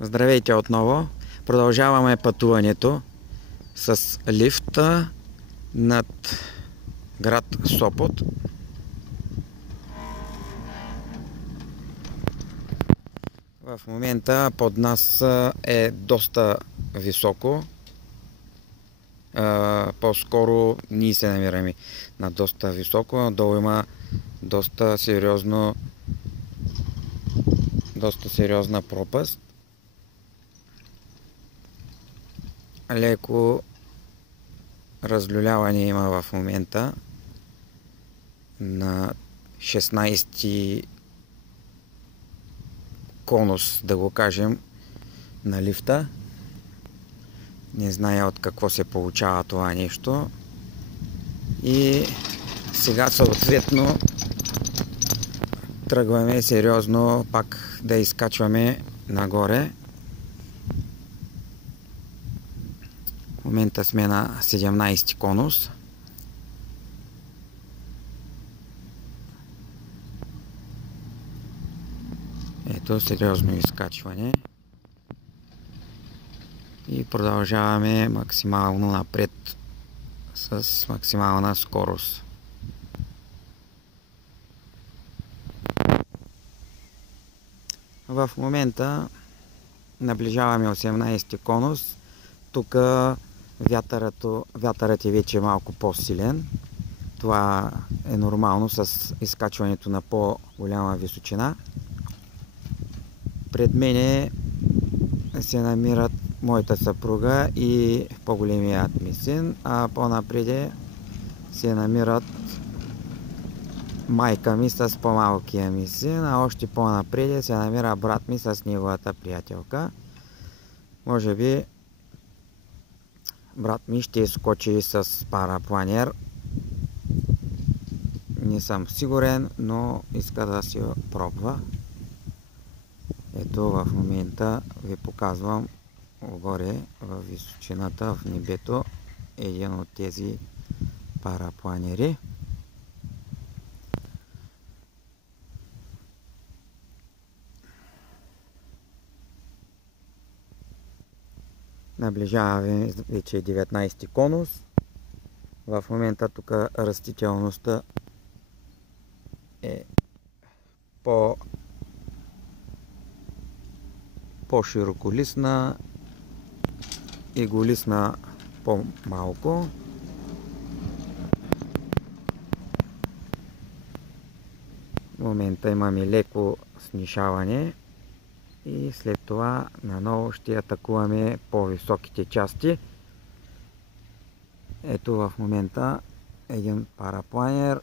Здравейте отново! Продължаваме пътуването с лифта над град Сопот. В момента под нас е доста високо. По-скоро ние се намираме на доста високо. Долу има доста сериозна пропаст. Леко разлюляване има в момента на 16-ти конус, да го кажем, на лифта. Не зная от какво се получава това нещо. И сега съответно тръгваме сериозно пак да изкачваме нагоре. В момента сме на 17-ти конус. Ето, сериозно изкачване. И продължаваме максимално напред с максимална скорост. В момента наближаваме 18-ти конус. Тук вятърът е вече малко по-силен. Това е нормално с изкачването на по-голяма височина. Пред мене се намират моята съпруга и по-големият ми син, а по-напреде се намират майка ми с по-малкия ми син, а още по-напреде се намира брат ми с неговата приятелка. Може би брат ми ще скочи с парапланер. Не съм сигурен, но иска да си пробва. Ето, в момента ви показвам горе в височината, в небето, един от тези парапланери. Наближаваме вече 19-ти конус. В момента тук растителността е по-широколистна и голисна по-малко. В момента имаме леко снишаване и след това наново ще атакуваме по-високите части. Ето в момента един парапланер,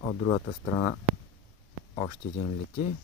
от другата страна още един лети.